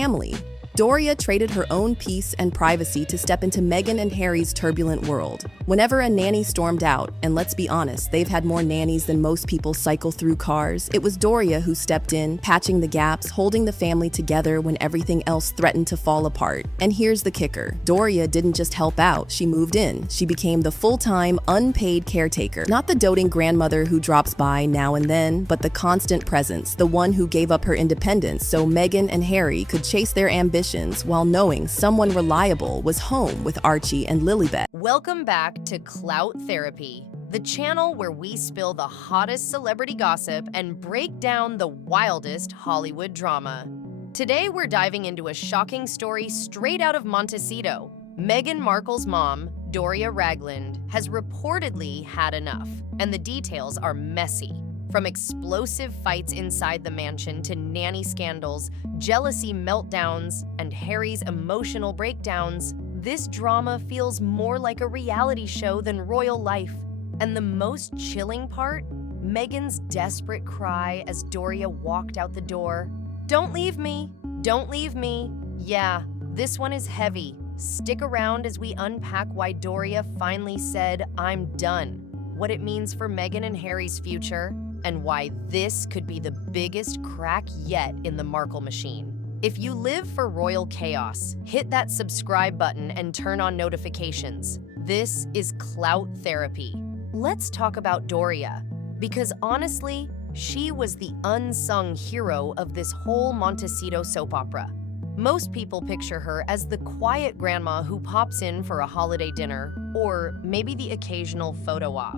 family. Doria traded her own peace and privacy to step into Meghan and Harry's turbulent world. Whenever a nanny stormed out, and let's be honest, they've had more nannies than most people cycle through cars, it was Doria who stepped in, patching the gaps, holding the family together when everything else threatened to fall apart. And here's the kicker. Doria didn't just help out, she moved in. She became the full-time, unpaid caretaker. Not the doting grandmother who drops by now and then, but the constant presence, the one who gave up her independence so Meghan and Harry could chase their ambitions while knowing someone reliable was home with Archie and Lilibet. Welcome back to Clout Therapy, the channel where we spill the hottest celebrity gossip and break down the wildest Hollywood drama. Today we're diving into a shocking story straight out of Montecito. Meghan Markle's mom, Doria Ragland, has reportedly had enough, and the details are messy. From explosive fights inside the mansion to nanny scandals, jealousy meltdowns, and Harry's emotional breakdowns, this drama feels more like a reality show than royal life. And the most chilling part? Meghan's desperate cry as Doria walked out the door. "Don't leave me! Don't leave me!" Yeah, this one is heavy. Stick around as we unpack why Doria finally said, "I'm done," what it means for Meghan and Harry's future, and why this could be the biggest crack yet in the Markle machine. If you live for royal chaos, hit that subscribe button and turn on notifications. This is Clout Therapy. Let's talk about Doria, because honestly, she was the unsung hero of this whole Montecito soap opera. Most people picture her as the quiet grandma who pops in for a holiday dinner, or maybe the occasional photo op.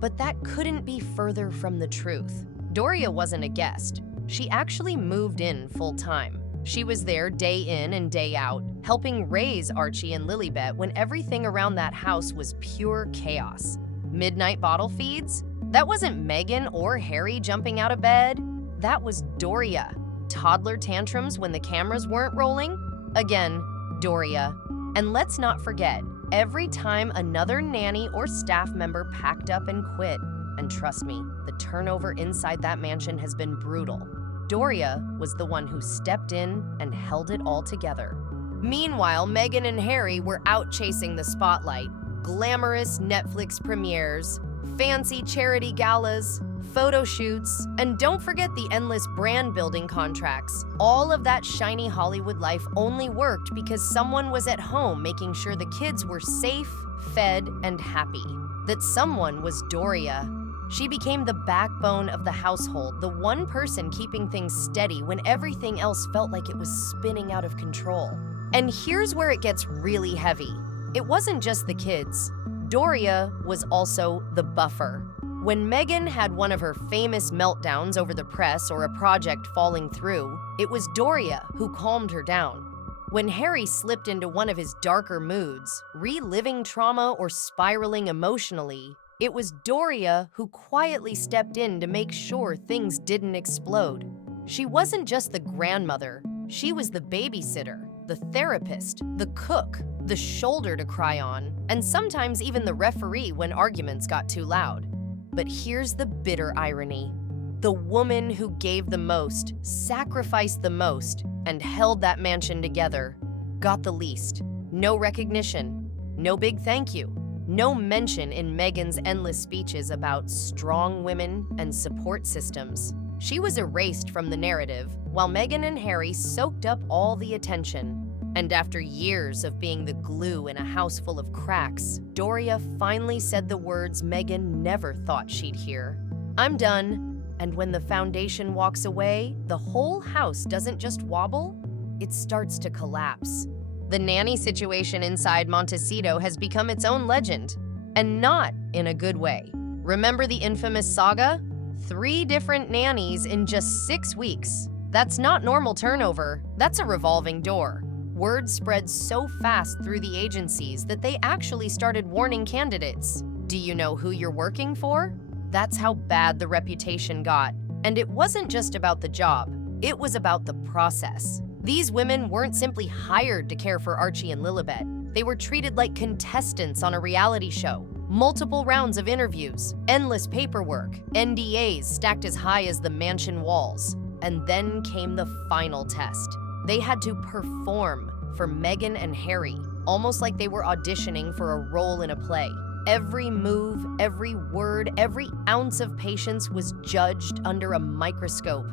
But that couldn't be further from the truth. Doria wasn't a guest. She actually moved in full-time. She was there day in and day out, helping raise Archie and Lilibet when everything around that house was pure chaos. Midnight bottle feeds? That wasn't Meghan or Harry jumping out of bed. That was Doria. Toddler tantrums when the cameras weren't rolling? Again, Doria. And let's not forget, every time another nanny or staff member packed up and quit, and trust me, the turnover inside that mansion has been brutal, Doria was the one who stepped in and held it all together. Meanwhile, Meghan and Harry were out chasing the spotlight. Glamorous Netflix premieres, fancy charity galas, photo shoots, and don't forget the endless brand-building contracts. All of that shiny Hollywood life only worked because someone was at home making sure the kids were safe, fed, and happy. That someone was Doria. She became the backbone of the household, the one person keeping things steady when everything else felt like it was spinning out of control. And here's where it gets really heavy. It wasn't just the kids. Doria was also the buffer. When Meghan had one of her famous meltdowns over the press or a project falling through, it was Doria who calmed her down. When Harry slipped into one of his darker moods, reliving trauma or spiraling emotionally, it was Doria who quietly stepped in to make sure things didn't explode. She wasn't just the grandmother, she was the babysitter, the therapist, the cook, the shoulder to cry on, and sometimes even the referee when arguments got too loud. But here's the bitter irony. The woman who gave the most, sacrificed the most, and held that mansion together got the least. No recognition, no big thank you, no mention in Meghan's endless speeches about strong women and support systems. She was erased from the narrative, while Meghan and Harry soaked up all the attention. And after years of being the glue in a house full of cracks, Doria finally said the words Meghan never thought she'd hear. "I'm done." And when the foundation walks away, the whole house doesn't just wobble, it starts to collapse. The nanny situation inside Montecito has become its own legend, and not in a good way. Remember the infamous saga? 3 different nannies in just 6 weeks. That's not normal turnover, that's a revolving door. Word spread so fast through the agencies that they actually started warning candidates. Do you know who you're working for? That's how bad the reputation got. And it wasn't just about the job, it was about the process. These women weren't simply hired to care for Archie and Lilibet. They were treated like contestants on a reality show. Multiple rounds of interviews, endless paperwork, NDAs stacked as high as the mansion walls. And then came the final test. They had to perform for Meghan and Harry, almost like they were auditioning for a role in a play. Every move, every word, every ounce of patience was judged under a microscope.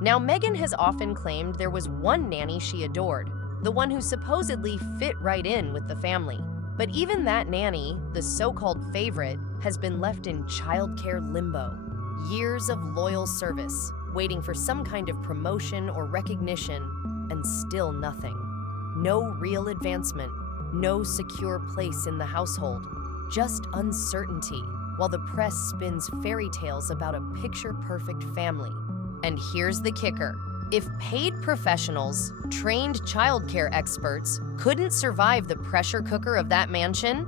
Now, Meghan has often claimed there was one nanny she adored, the one who supposedly fit right in with the family. But even that nanny, the so-called favorite, has been left in childcare limbo. Years of loyal service, waiting for some kind of promotion or recognition, and still nothing. No real advancement, no secure place in the household, just uncertainty, while the press spins fairy tales about a picture-perfect family. And here's the kicker. If paid professionals, trained childcare experts, couldn't survive the pressure cooker of that mansion,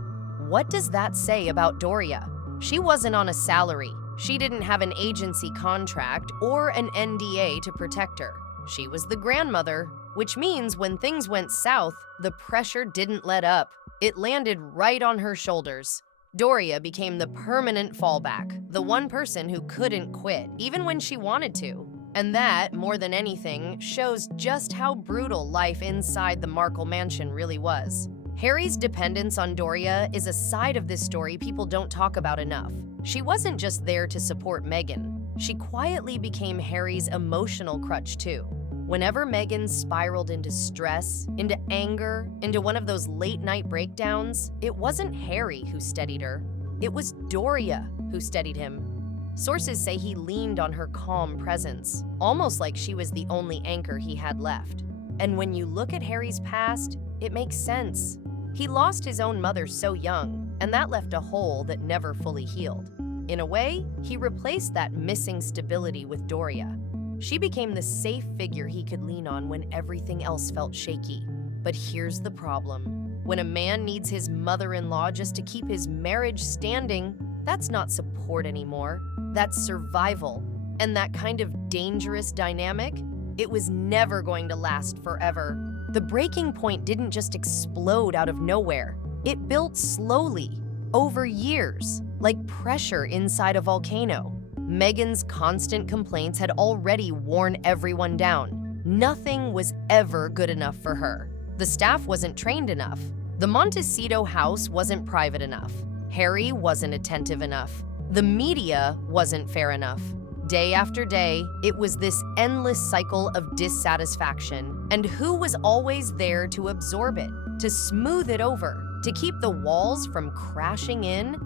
what does that say about Doria? She wasn't on a salary. She didn't have an agency contract or an NDA to protect her. She was the grandmother, which means when things went south, the pressure didn't let up. It landed right on her shoulders. Doria became the permanent fallback, the one person who couldn't quit, even when she wanted to. And that, more than anything, shows just how brutal life inside the Markle mansion really was. Harry's dependence on Doria is a side of this story people don't talk about enough. She wasn't just there to support Meghan. She quietly became Harry's emotional crutch too. Whenever Meghan spiraled into stress, into anger, into one of those late-night breakdowns, it wasn't Harry who steadied her. It was Doria who steadied him. Sources say he leaned on her calm presence, almost like she was the only anchor he had left. And when you look at Harry's past, it makes sense. He lost his own mother so young, and that left a hole that never fully healed. In a way, he replaced that missing stability with Doria. She became the safe figure he could lean on when everything else felt shaky. But here's the problem. When a man needs his mother-in-law just to keep his marriage standing, that's not support anymore. That's survival. And that kind of dangerous dynamic, it was never going to last forever. The breaking point didn't just explode out of nowhere. It built slowly, over years, like pressure inside a volcano. Meghan's constant complaints had already worn everyone down. Nothing was ever good enough for her. The staff wasn't trained enough. The Montecito house wasn't private enough. Harry wasn't attentive enough. The media wasn't fair enough. Day after day, it was this endless cycle of dissatisfaction. And who was always there to absorb it, to smooth it over, to keep the walls from crashing in?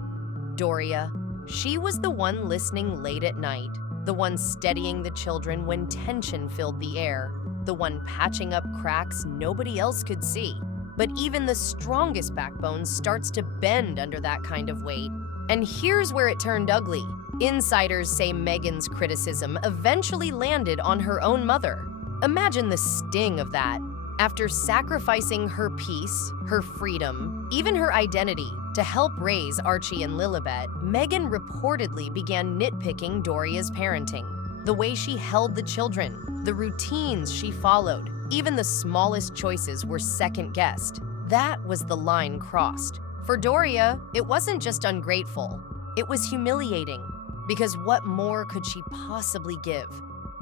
Doria. She was the one listening late at night, the one steadying the children when tension filled the air, the one patching up cracks nobody else could see. But even the strongest backbone starts to bend under that kind of weight. And here's where it turned ugly. Insiders say Meghan's criticism eventually landed on her own mother. Imagine the sting of that. After sacrificing her peace, her freedom, even her identity to help raise Archie and Lilibet, Meghan reportedly began nitpicking Doria's parenting. The way she held the children, the routines she followed, even the smallest choices were second-guessed. That was the line crossed. For Doria, it wasn't just ungrateful, it was humiliating. Because what more could she possibly give?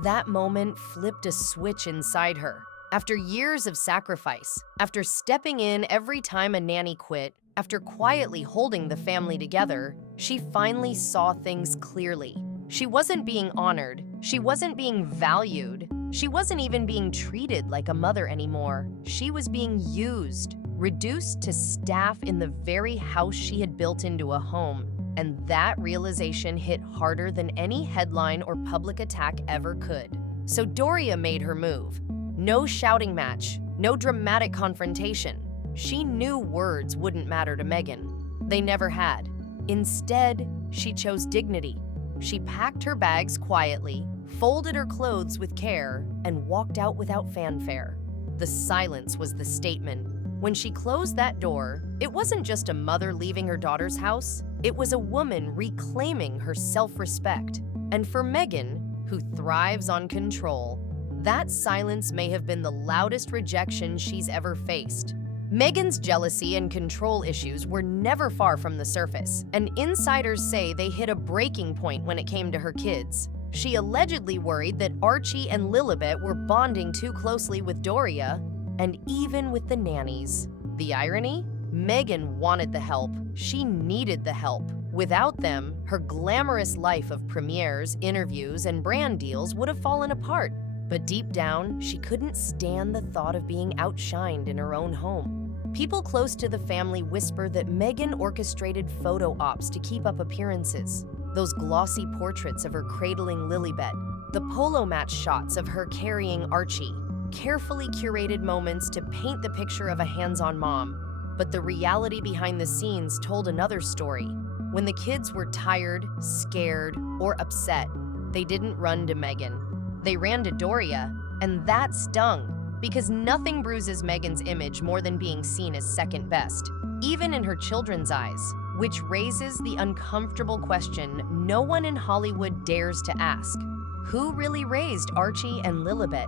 That moment flipped a switch inside her. After years of sacrifice, after stepping in every time a nanny quit, after quietly holding the family together, she finally saw things clearly. She wasn't being honored, she wasn't being valued, she wasn't even being treated like a mother anymore. She was being used, reduced to staff in the very house she had built into a home. And that realization hit harder than any headline or public attack ever could. So Doria made her move. No shouting match, no dramatic confrontation. She knew words wouldn't matter to Meghan. They never had. Instead, she chose dignity. She packed her bags quietly, folded her clothes with care, and walked out without fanfare. The silence was the statement. When she closed that door, it wasn't just a mother leaving her daughter's house. It was a woman reclaiming her self-respect. And for Meghan, who thrives on control, that silence may have been the loudest rejection she's ever faced. Meghan's jealousy and control issues were never far from the surface, and insiders say they hit a breaking point when it came to her kids. She allegedly worried that Archie and Lilibet were bonding too closely with Doria, and even with the nannies. The irony? Meghan wanted the help. She needed the help. Without them, her glamorous life of premieres, interviews, and brand deals would have fallen apart. But deep down, she couldn't stand the thought of being outshined in her own home. People close to the family whisper that Meghan orchestrated photo ops to keep up appearances. Those glossy portraits of her cradling Lilibet, the polo match shots of her carrying Archie, carefully curated moments to paint the picture of a hands-on mom. But the reality behind the scenes told another story. When the kids were tired, scared, or upset, they didn't run to Meghan. They ran to Doria, and that stung, because nothing bruises Meghan's image more than being seen as second best, even in her children's eyes, which raises the uncomfortable question no one in Hollywood dares to ask. Who really raised Archie and Lilibet?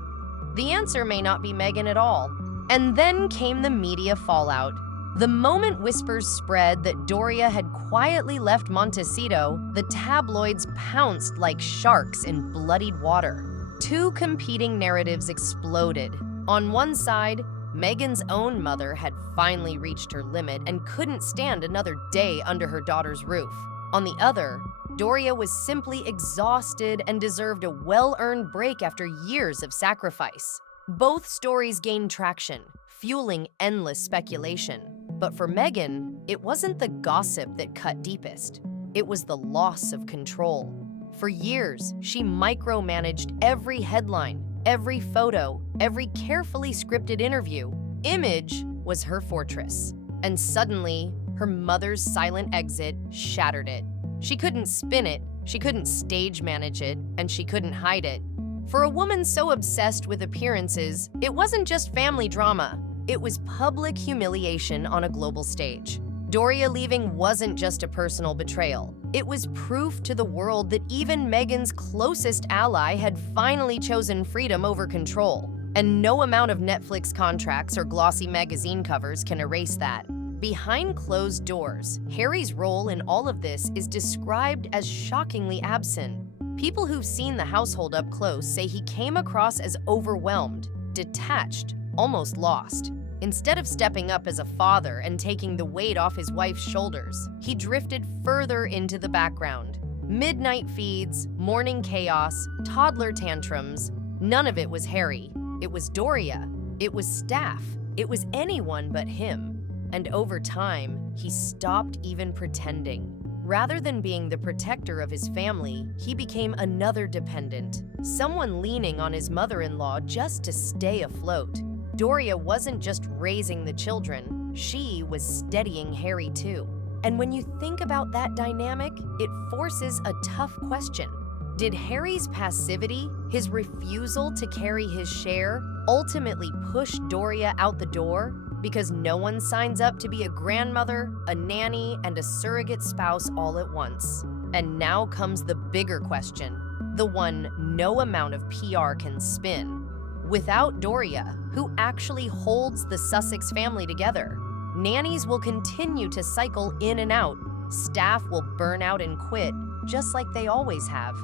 The answer may not be Meghan at all. And then came the media fallout. The moment whispers spread that Doria had quietly left Montecito, the tabloids pounced like sharks in bloodied water. Two competing narratives exploded. On one side, Meghan's own mother had finally reached her limit and couldn't stand another day under her daughter's roof. On the other, Doria was simply exhausted and deserved a well-earned break after years of sacrifice. Both stories gained traction, fueling endless speculation. But for Meghan, it wasn't the gossip that cut deepest. It was the loss of control. For years, she micromanaged every headline, every photo, every carefully scripted interview. Image was her fortress. And suddenly, her mother's silent exit shattered it. She couldn't spin it, she couldn't stage manage it, and she couldn't hide it. For a woman so obsessed with appearances, it wasn't just family drama. It was public humiliation on a global stage. Doria leaving wasn't just a personal betrayal. It was proof to the world that even Meghan's closest ally had finally chosen freedom over control. And no amount of Netflix contracts or glossy magazine covers can erase that. Behind closed doors, Harry's role in all of this is described as shockingly absent. People who've seen the household up close say he came across as overwhelmed, detached, almost lost. Instead of stepping up as a father and taking the weight off his wife's shoulders, he drifted further into the background. Midnight feeds, morning chaos, toddler tantrums, none of it was Harry. It was Doria. It was staff. It was anyone but him. And over time, he stopped even pretending. Rather than being the protector of his family, he became another dependent, someone leaning on his mother-in-law just to stay afloat. Doria wasn't just raising the children, she was steadying Harry too. And when you think about that dynamic, it forces a tough question. Did Harry's passivity, his refusal to carry his share, ultimately push Doria out the door? Because no one signs up to be a grandmother, a nanny, and a surrogate spouse all at once. And now comes the bigger question, the one no amount of PR can spin. Without Doria, who actually holds the Sussex family together, nannies will continue to cycle in and out. Staff will burn out and quit, just like they always have.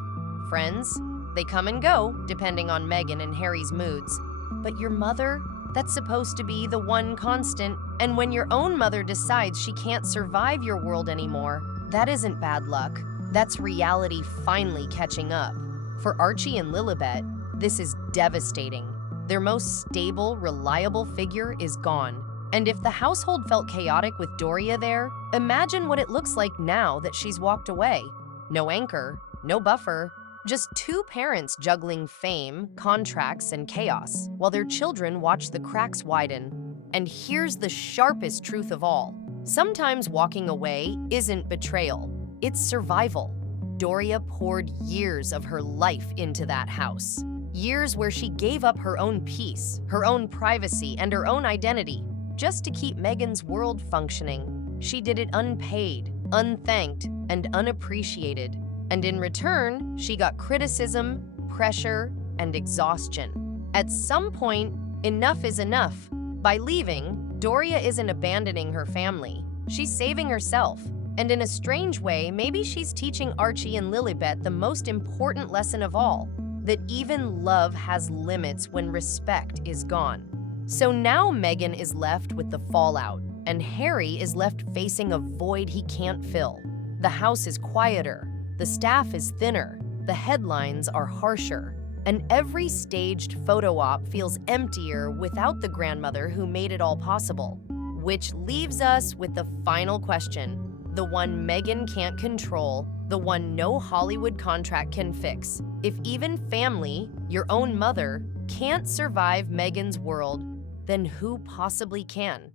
Friends, they come and go, depending on Meghan and Harry's moods. But your mother? That's supposed to be the one constant. And when your own mother decides she can't survive your world anymore, that isn't bad luck. That's reality finally catching up. For Archie and Lilibet, this is devastating. Their most stable, reliable figure is gone. And if the household felt chaotic with Doria there, imagine what it looks like now that she's walked away. No anchor, no buffer, just two parents juggling fame, contracts, and chaos, while their children watch the cracks widen. And here's the sharpest truth of all. Sometimes walking away isn't betrayal, it's survival. Doria poured years of her life into that house. Years where she gave up her own peace, her own privacy, and her own identity, just to keep Meghan's world functioning. She did it unpaid, unthanked, and unappreciated. And in return, she got criticism, pressure, and exhaustion. At some point, enough is enough. By leaving, Doria isn't abandoning her family. She's saving herself. And in a strange way, maybe she's teaching Archie and Lilibet the most important lesson of all, that even love has limits when respect is gone. So now Meghan is left with the fallout, and Harry is left facing a void he can't fill. The house is quieter, the staff is thinner, the headlines are harsher, and every staged photo op feels emptier without the grandmother who made it all possible. Which leaves us with the final question, the one Meghan can't control, the one no Hollywood contract can fix. If even family, your own mother, can't survive Meghan's world, then who possibly can?